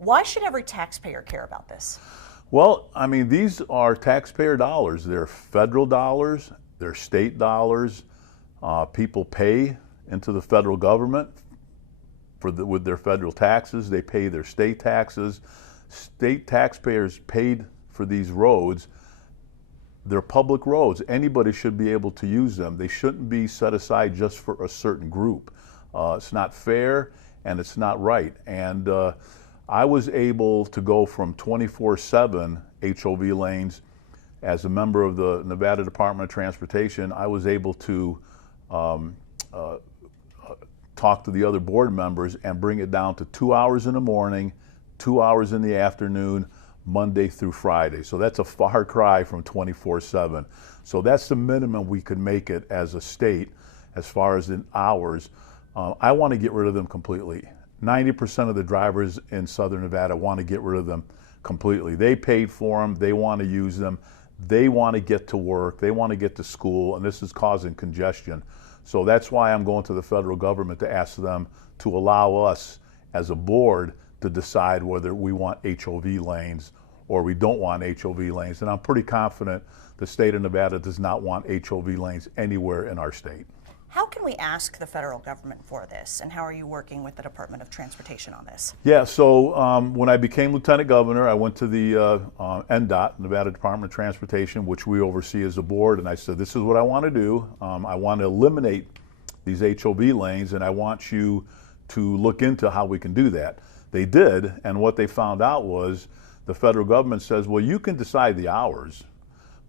Why should every taxpayer care about this? Well, I mean, these are taxpayer dollars. They're federal dollars, they're state dollars. People pay into the federal government with their federal taxes. They pay their state taxes. State taxpayers paid for these roads. They're public roads. Anybody should be able to use them. They shouldn't be set aside just for a certain group. It's not fair and it's not right. And I was able to go from 24/7 HOV lanes. As a member of the Nevada Department of Transportation, I was able to talk to the other board members and bring it down to 2 hours in the morning, 2 hours in the afternoon, Monday through Friday. So that's a far cry from 24/7. So that's the minimum we could make it as a state as far as in hours. I want to get rid of them completely. 90% of the drivers in Southern Nevada want to get rid of them completely. They paid for them, they want to use them, they want to get to work, they want to get to school, and this is causing congestion. So that's why I'm going to the federal government to ask them to allow us as a board to decide whether we want HOV lanes or we don't want HOV lanes. And I'm pretty confident the state of Nevada does not want HOV lanes anywhere in our state. How can we ask the federal government for this, and how are you working with the Department of Transportation on this? Yeah, so when I became lieutenant governor, I went to the NDOT, Nevada Department of Transportation, which we oversee as a board, and I said, this is what I want to do. I want to eliminate these HOV lanes, and I want you to look into how we can do that. They did, and what they found out was the federal government says, well, you can decide the hours,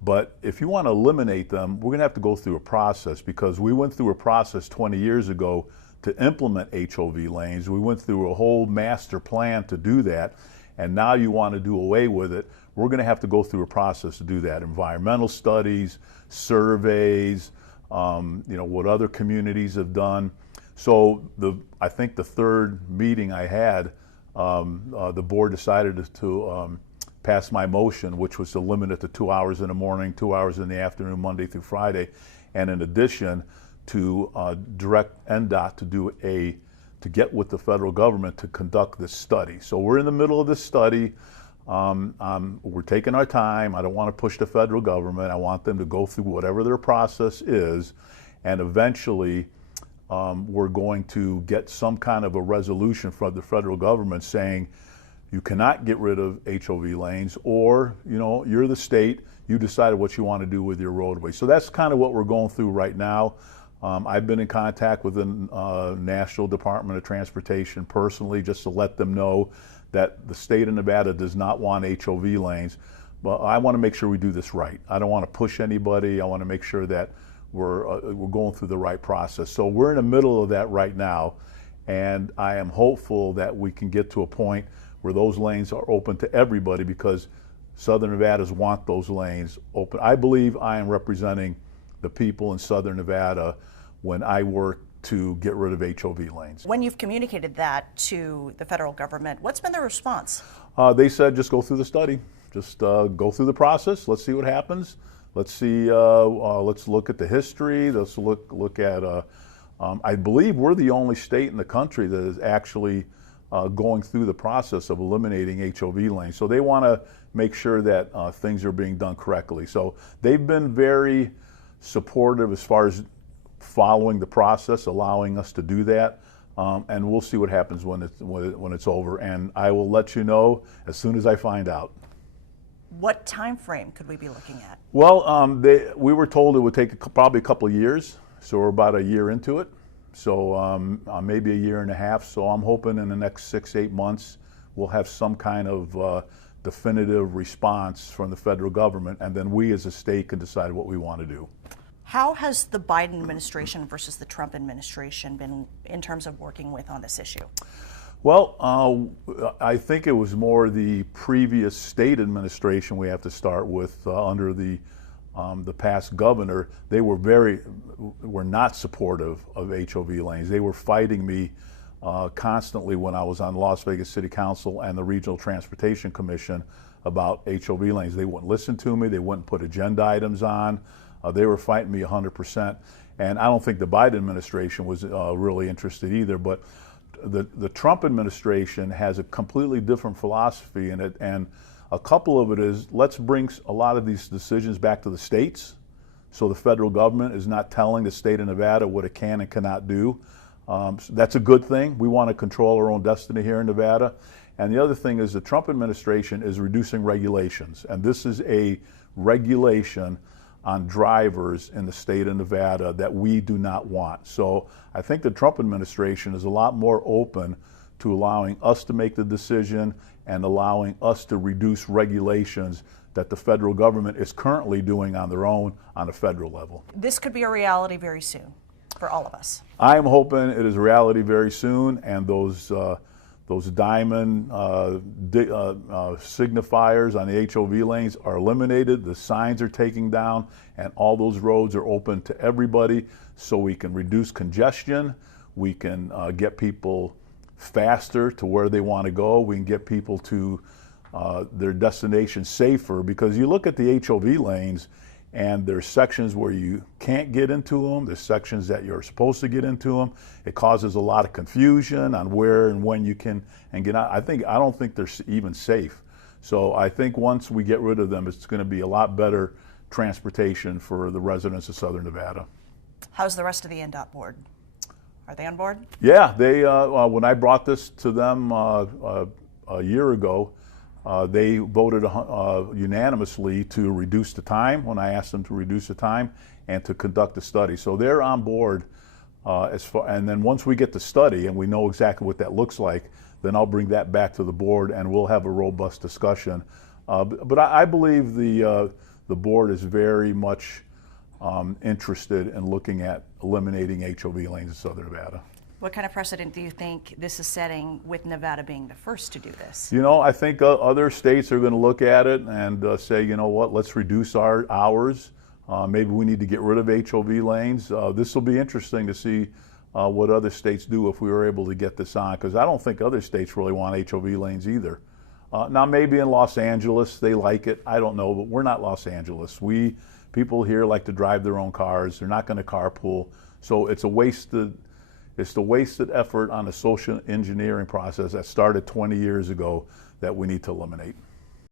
but if you want to eliminate them, we're going to have to go through a process, because we went through a process 20 years ago to implement HOV lanes. We went through a whole master plan to do that, and now you want to do away with it. We're going to have to go through a process to do that. Environmental studies, surveys, what other communities have done. So I think the third meeting I had, the board decided to pass my motion, which was to limit it to 2 hours in the morning, 2 hours in the afternoon, Monday through Friday, and in addition to direct NDOT to get with the federal government to conduct this study. So we're in the middle of this study. We're taking our time. I don't want to push the federal government. I want them to go through whatever their process is, and eventually we're going to get some kind of a resolution from the federal government saying you cannot get rid of HOV lanes, or you're the state, you decided what you want to do with your roadway. So that's kind of what we're going through right now. I've been in contact with the National Department of Transportation personally, just to let them know that the state of Nevada does not want HOV lanes, but I want to make sure we do this right. I don't want to push anybody. I want to make sure that we're going through the right process. So we're in the middle of that right now, and I am hopeful that we can get to a point where those lanes are open to everybody, because Southern Nevadans want those lanes open. I believe I am representing the people in Southern Nevada when I work to get rid of HOV lanes. When you've communicated that to the federal government, what's been the response? They said, just go through the study. Just go through the process. Let's see what happens. Let's see, let's look at the history. Let's look at, I believe we're the only state in the country that is actually going through the process of eliminating HOV lanes. So they want to make sure that things are being done correctly. So they've been very supportive as far as following the process, allowing us to do that. And we'll see what happens when it's over. And I will let you know as soon as I find out. What time frame could we be looking at? Well, we were told it would take probably a couple of years. So we're about a year into it. So maybe a year and a half. So I'm hoping in the next 6-8 months we'll have some kind of definitive response from the federal government, and then we as a state can decide what we want to do. How has the Biden administration versus the Trump administration been in terms of working with on this issue? Well, I think it was more the previous state administration we have to start with under the past governor. They were not supportive of HOV lanes. They were fighting me constantly when I was on Las Vegas City Council and the Regional Transportation Commission about HOV lanes. They wouldn't listen to me. They wouldn't put agenda items on. They were fighting me 100%. And I don't think the Biden administration was really interested either. But the Trump administration has a completely different philosophy in it, and a couple of it is, let's bring a lot of these decisions back to the states, so the federal government is not telling the state of Nevada what it can and cannot do. So that's a good thing. We want to control our own destiny here in Nevada. And the other thing is the Trump administration is reducing regulations, and this is a regulation on drivers in the state of Nevada that we do not want. So I think the Trump administration is a lot more open to allowing us to make the decision and allowing us to reduce regulations that the federal government is currently doing on their own on a federal level. This could be a reality very soon for all of us. I am hoping it is a reality very soon, and those diamond signifiers on the HOV lanes are eliminated, the signs are taken down, and all those roads are open to everybody, so we can reduce congestion, we can get people faster to where they want to go, we can get people to their destination safer, because you look at the HOV lanes and there's sections where you can't get into them, there's sections that you're supposed to get into them. It causes a lot of confusion on where and when you can and get out. I don't think they're even safe. So I think once we get rid of them, it's going to be a lot better transportation for the residents of Southern Nevada. How's the rest of the NDOT board? Are they on board? Yeah, they when I brought this to them a year ago, they voted unanimously to reduce the time when I asked them to reduce the time and to conduct a study. So they're on board and then once we get the study and we know exactly what that looks like, then I'll bring that back to the board and we'll have a robust discussion. But I believe the board is very much interested in looking at eliminating HOV lanes in Southern Nevada. What kind of precedent do you think this is setting with Nevada being the first to do this? You know, I think other states are going to look at it and say, you know what, let's reduce our hours. Maybe we need to get rid of HOV lanes. This will be interesting to see what other states do if we were able to get this on, because I don't think other states really want HOV lanes either. Now, maybe in Los Angeles they like it. I don't know, but we're not Los Angeles. People here like to drive their own cars. They're not going to carpool. So it's the wasted effort on the social engineering process that started 20 years ago that we need to eliminate.